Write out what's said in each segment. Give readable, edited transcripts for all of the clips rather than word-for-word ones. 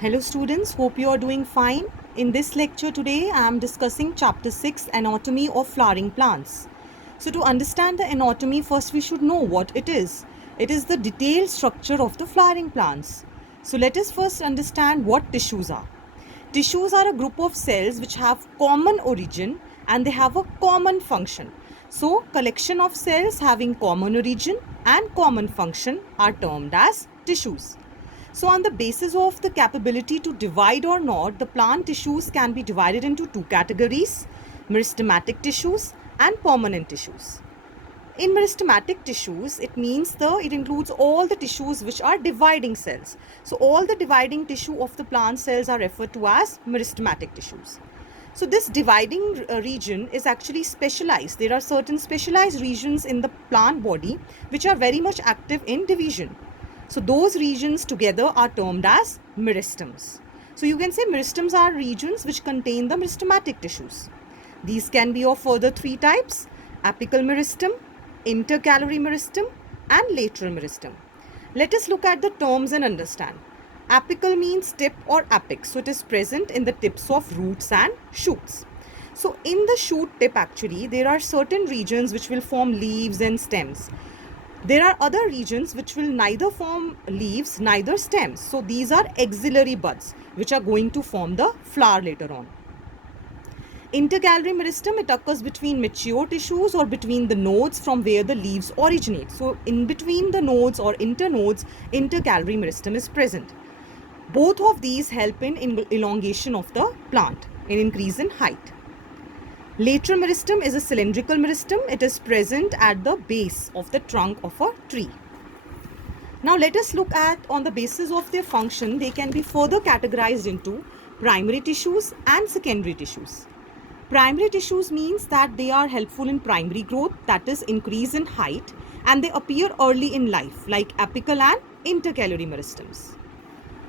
Hello students, hope you are doing fine. In this lecture today, I am discussing chapter 6, Anatomy of Flowering Plants. So to understand the anatomy, first we should know what it is. It is the detailed structure of the flowering plants. So let us first understand what tissues are. Tissues are a group of cells which have common origin and they have a common function. So collection of cells having common origin and common function are termed as tissues. So on the basis of the capability to divide or not, the plant tissues can be divided into two categories: meristematic tissues and permanent tissues. In meristematic tissues, it includes all the tissues which are dividing cells. So all the dividing tissue of the plant cells are referred to as meristematic tissues. So this dividing region is actually specialized. There are certain specialized regions in the plant body which are very much active in division. So those regions together are termed as meristems. So you can say meristems are regions which contain the meristematic tissues. These can be of further three types: apical meristem, intercalary meristem, and lateral meristem. Let us look at the terms and understand. Apical means tip or apex. So it is present in the tips of roots and shoots. So in the shoot tip actually, there are certain regions which will form leaves and stems. There are other regions which will neither form leaves, neither stems. So these are axillary buds which are going to form the flower later on. Intercalary meristem, it occurs between mature tissues or between the nodes from where the leaves originate. So in between the nodes or internodes, intercalary meristem is present. Both of these help in elongation of the plant, in increase in height. Lateral meristem is a cylindrical meristem. It is present at the base of the trunk of a tree. Now let us look at, on the basis of their function, they can be further categorized into primary tissues and secondary tissues. Primary tissues means that they are helpful in primary growth, that is increase in height, and they appear early in life like apical and intercalary meristems.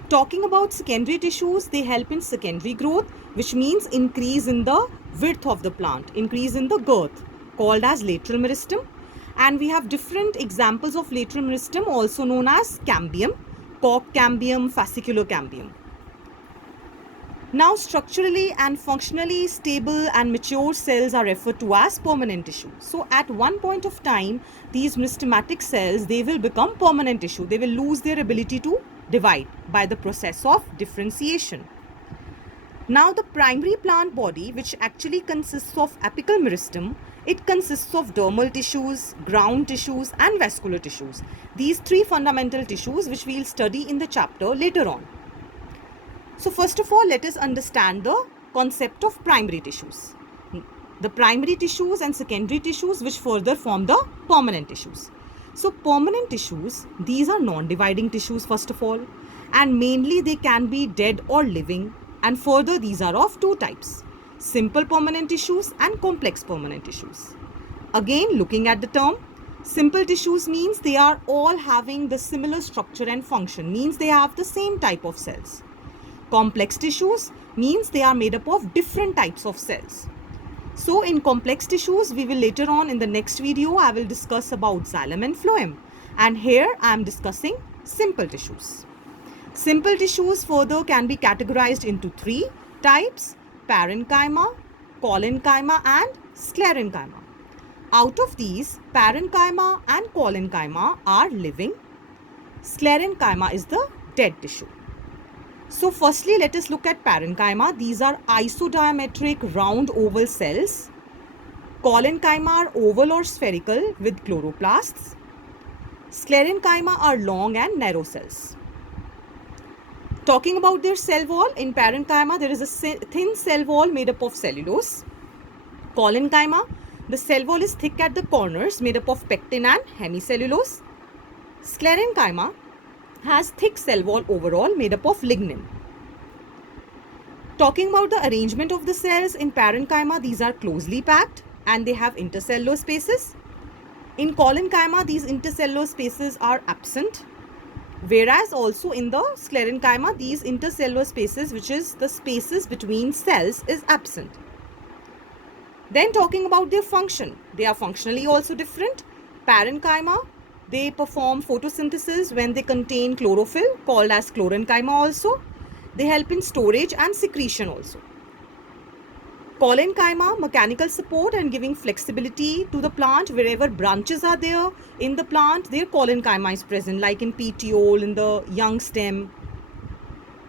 Talking about secondary tissues, they help in secondary growth, which means increase in the width of the plant, increase in the girth, called as lateral meristem. And we have different examples of lateral meristem, also known as cambium, cork cambium, fascicular cambium. Now, structurally and functionally stable and mature cells are referred to as permanent tissue. So at one point of time, these meristematic cells, they will become permanent tissue. They will lose their ability to divide by the process of differentiation. Now the primary plant body, which actually consists of apical meristem, it consists of dermal tissues, ground tissues, and vascular tissues. These three fundamental tissues which we will study in the chapter later on. So first of all, let us understand the concept of primary tissues. The primary tissues and secondary tissues which further form the permanent tissues. So permanent tissues, these are non-dividing tissues first of all, and mainly they can be dead or living, and further these are of two types: simple permanent tissues and complex permanent tissues. Again, looking at the term, simple tissues means they are all having the similar structure and function, means they have the same type of cells. Complex tissues means they are made up of different types of cells. So in complex tissues, we will later on in the next video, I will discuss about xylem and phloem. And here I am discussing simple tissues. Simple tissues further can be categorized into three types: parenchyma, collenchyma, and sclerenchyma. Out of these, parenchyma and collenchyma are living. Sclerenchyma is the dead tissue. So firstly, let us look at parenchyma. These are isodiametric round oval cells. Collenchyma are oval or spherical with chloroplasts. Sclerenchyma are long and narrow cells. Talking about their cell wall, in parenchyma there is a thin cell wall made up of cellulose. Collenchyma, the cell wall is thick at the corners made up of pectin and hemicellulose. Sclerenchyma has thick cell wall overall made up of lignin. Talking about the arrangement of the cells, in parenchyma these are closely packed and they have intercellular spaces. In collenchyma these intercellular spaces are absent, whereas also in the sclerenchyma these intercellular spaces, which is the spaces between cells, is absent. Then talking about their function, they are functionally also different. Parenchyma, they perform photosynthesis when they contain chlorophyll, called as chlorenchyma also. They help in storage and secretion also. Collenchyma, mechanical support and giving flexibility to the plant. Wherever branches are there in the plant, their collenchyma is present, like in petiole, in the young stem.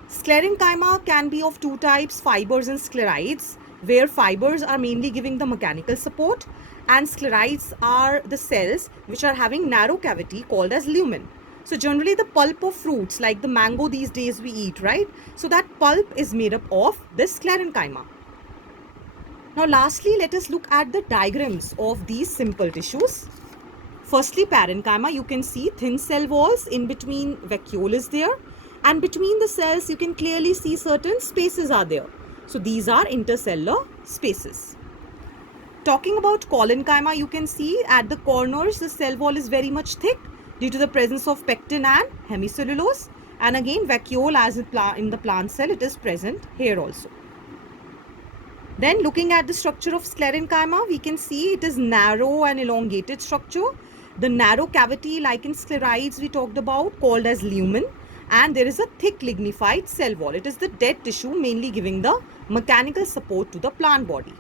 Sclerenchyma can be of two types, fibers and sclerites, where fibers are mainly giving the mechanical support, and sclerites are the cells which are having narrow cavity called as lumen. So generally the pulp of fruits like the mango these days we eat, right? So that pulp is made up of this sclerenchyma. Now lastly, let us look at the diagrams of these simple tissues. Firstly, parenchyma, you can see thin cell walls, in between vacuole is there, and between the cells you can clearly see certain spaces are there. So these are intercellular spaces. Talking about collenchyma, you can see at the corners the cell wall is very much thick due to the presence of pectin and hemicellulose, and again vacuole, as in the plant cell, it is present here also. Then looking at the structure of sclerenchyma, we can see it is narrow and elongated structure. The narrow cavity, like in sclerites we talked about, called as lumen, and there is a thick lignified cell wall. It is the dead tissue mainly giving the mechanical support to the plant body.